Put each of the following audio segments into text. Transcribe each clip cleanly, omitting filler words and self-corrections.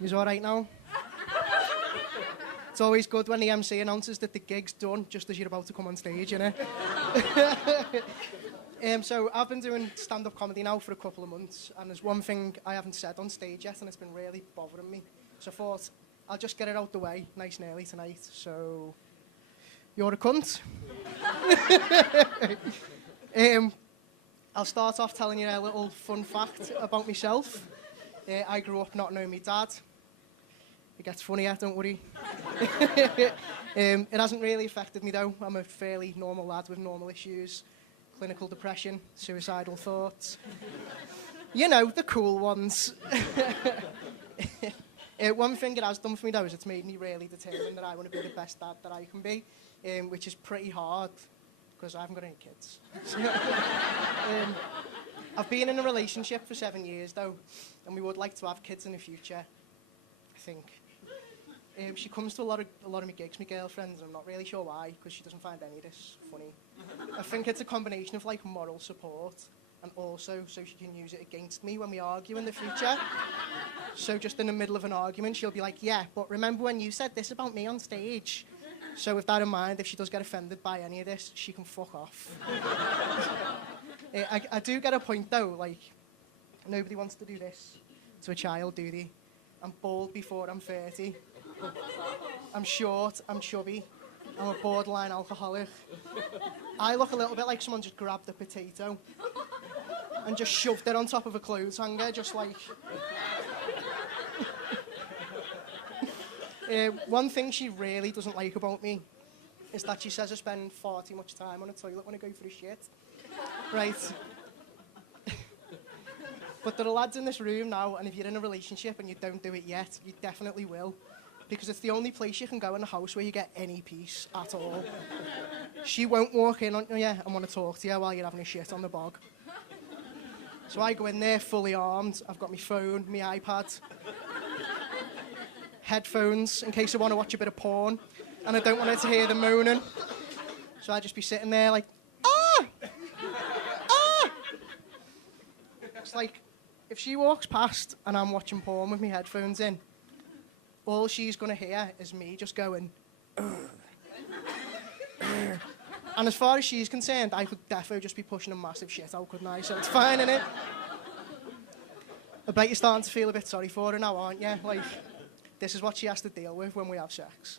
He's all right now? It's always good when the MC announces that the gig's done just as you're about to come on stage, you know? So I've been doing stand-up comedy now for a couple of months, and there's one thing I haven't said on stage yet, and it's been really bothering me. So I thought I'll just get it out the way nice and early tonight. So, you're a cunt. I'll start off telling you a little fun fact about myself. I grew up not knowing my dad. It gets funnier, don't worry. It hasn't really affected me though. I'm a fairly normal lad with normal issues. Clinical depression, suicidal thoughts. You know, the cool ones. One thing it has done for me though is it's made me really determined that I want to be the best dad that I can be, which is pretty hard because I haven't got any kids. I've been in a relationship for 7 years though, and we would like to have kids in the future, I think. She comes to a lot of my gigs, my girlfriend, and I'm not really sure why, because she doesn't find any of this funny. I think it's a combination of like moral support and also so she can use it against me when we argue in the future. So just in the middle of an argument, she'll be like, yeah, but remember when you said this about me on stage? So with that in mind, if she does get offended by any of this, she can fuck off. I do get a point though, like, nobody wants to do this to a child, do they? I'm bald before I'm 30. I'm short, I'm chubby, I'm a borderline alcoholic. I look a little bit like someone just grabbed a potato and just shoved it on top of a clothes hanger, just like... One thing she really doesn't like about me is that she says I spend far too much time on the toilet when I go for a shit. Right. But there are lads in this room now, and if you're in a relationship and you don't do it yet, you definitely will. Because it's the only place you can go in the house where you get any peace at all. She won't walk in on you and want to talk to you while you're having a shit on the bog. So I go in there fully armed. I've got my phone, my iPad, headphones in case I want to watch a bit of porn, and I don't want her to hear the moaning. So I just be sitting there like, ah! Ah! It's like, if she walks past and I'm watching porn with my headphones in, all she's going to hear is me just going, ugh. And as far as she's concerned, I could defo just be pushing a massive shit out, couldn't I? So it's fine, innit? I bet you're starting to feel a bit sorry for her now, aren't you? Like, this is what she has to deal with when we have sex.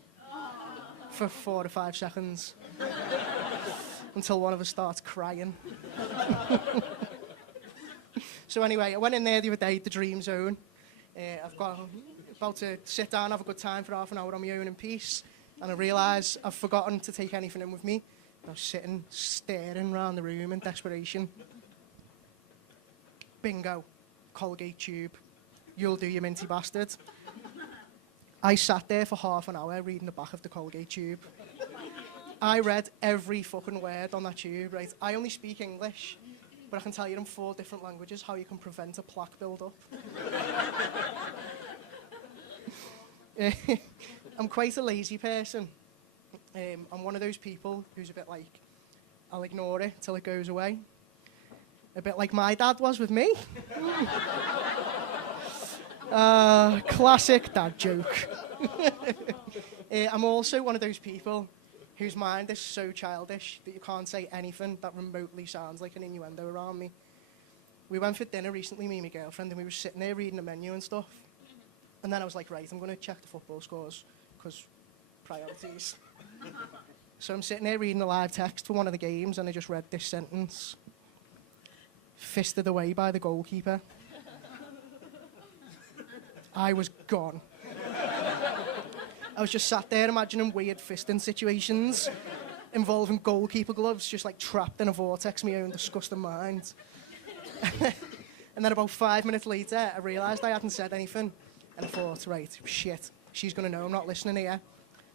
For 4 to 5 seconds. Until one of us starts crying. So anyway, I went in there the other day, the dream zone. I've got about to sit down, have a good time for half an hour on my own in peace, and I realise I've forgotten to take anything in with me. I was sitting, staring around the room in desperation. Bingo. Colgate tube. You'll do, you minty bastard. I sat there for half an hour reading the back of the Colgate tube. I read every fucking word on that tube, right? I only speak English, but I can tell you in 4 different languages how you can prevent a plaque build-up. I'm quite a lazy person. I'm one of those people who's a bit like, I'll ignore it till it goes away. A bit like my dad was with me. Classic dad joke. I'm also one of those people whose mind is so childish that you can't say anything that remotely sounds like an innuendo around me. We went for dinner recently, me and my girlfriend, and we were sitting there reading the menu and stuff. And then I was like, right, I'm going to check the football scores, because priorities. So I'm sitting there reading the live text for one of the games, and I just read this sentence. Fisted away by the goalkeeper. I was gone. I was just sat there imagining weird fisting situations involving goalkeeper gloves, just like trapped in a vortex of my own disgusting mind. And then about 5 minutes later, I realised I hadn't said anything. And I thought, right, shit, she's going to know I'm not listening here.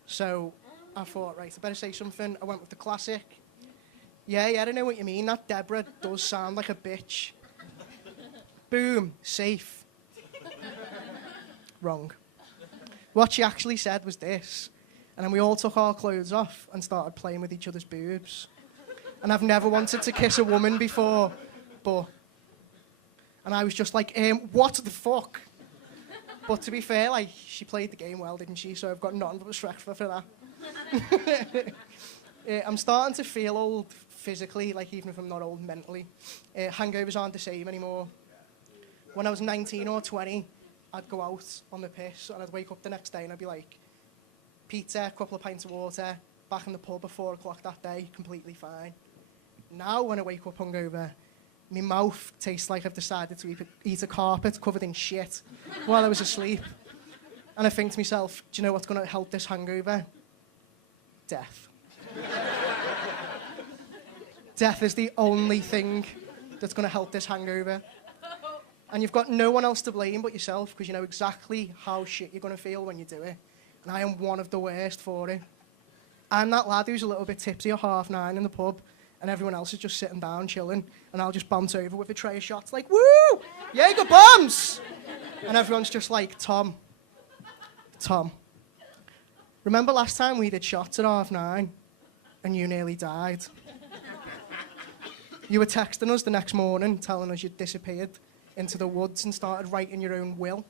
So I thought, right, I better say something. I went with the classic. Yeah, I know what you mean. That Deborah does sound like a bitch. Boom, safe. Wrong. What she actually said was this. And then we all took our clothes off and started playing with each other's boobs. And I've never wanted to kiss a woman before, but... And I was just like, what the fuck? But to be fair, like, she played the game well, didn't she? So I've got nothing but respect for that. I'm starting to feel old physically, like even if I'm not old mentally. Hangovers aren't the same anymore. When I was 19 or 20, I'd go out on the piss and I'd wake up the next day and I'd be like, pizza, a couple of pints of water, back in the pub at 4 o'clock that day, completely fine. Now when I wake up hungover, my mouth tastes like I've decided to eat a carpet covered in shit while I was asleep. And I think to myself, do you know what's going to help this hangover? Death. Death is the only thing that's going to help this hangover. And you've got no one else to blame but yourself, because you know exactly how shit you're going to feel when you do it. And I am one of the worst for it. I'm that lad who's a little bit tipsy at 9:30 in the pub, and everyone else is just sitting down, chilling, and I'll just bounce over with a tray of shots, like, woo! Jaeger bombs! And everyone's just like, Tom, remember last time we did shots at 9:30, and you nearly died? You were texting us the next morning, telling us you'd disappeared into the woods and started writing your own will.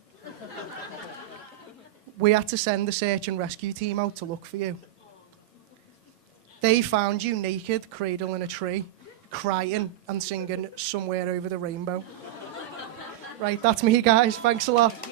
We had to send the search and rescue team out to look for you. They found you naked, cradle in a tree, crying and singing Somewhere Over the Rainbow. Right, that's me, guys. Thanks a lot.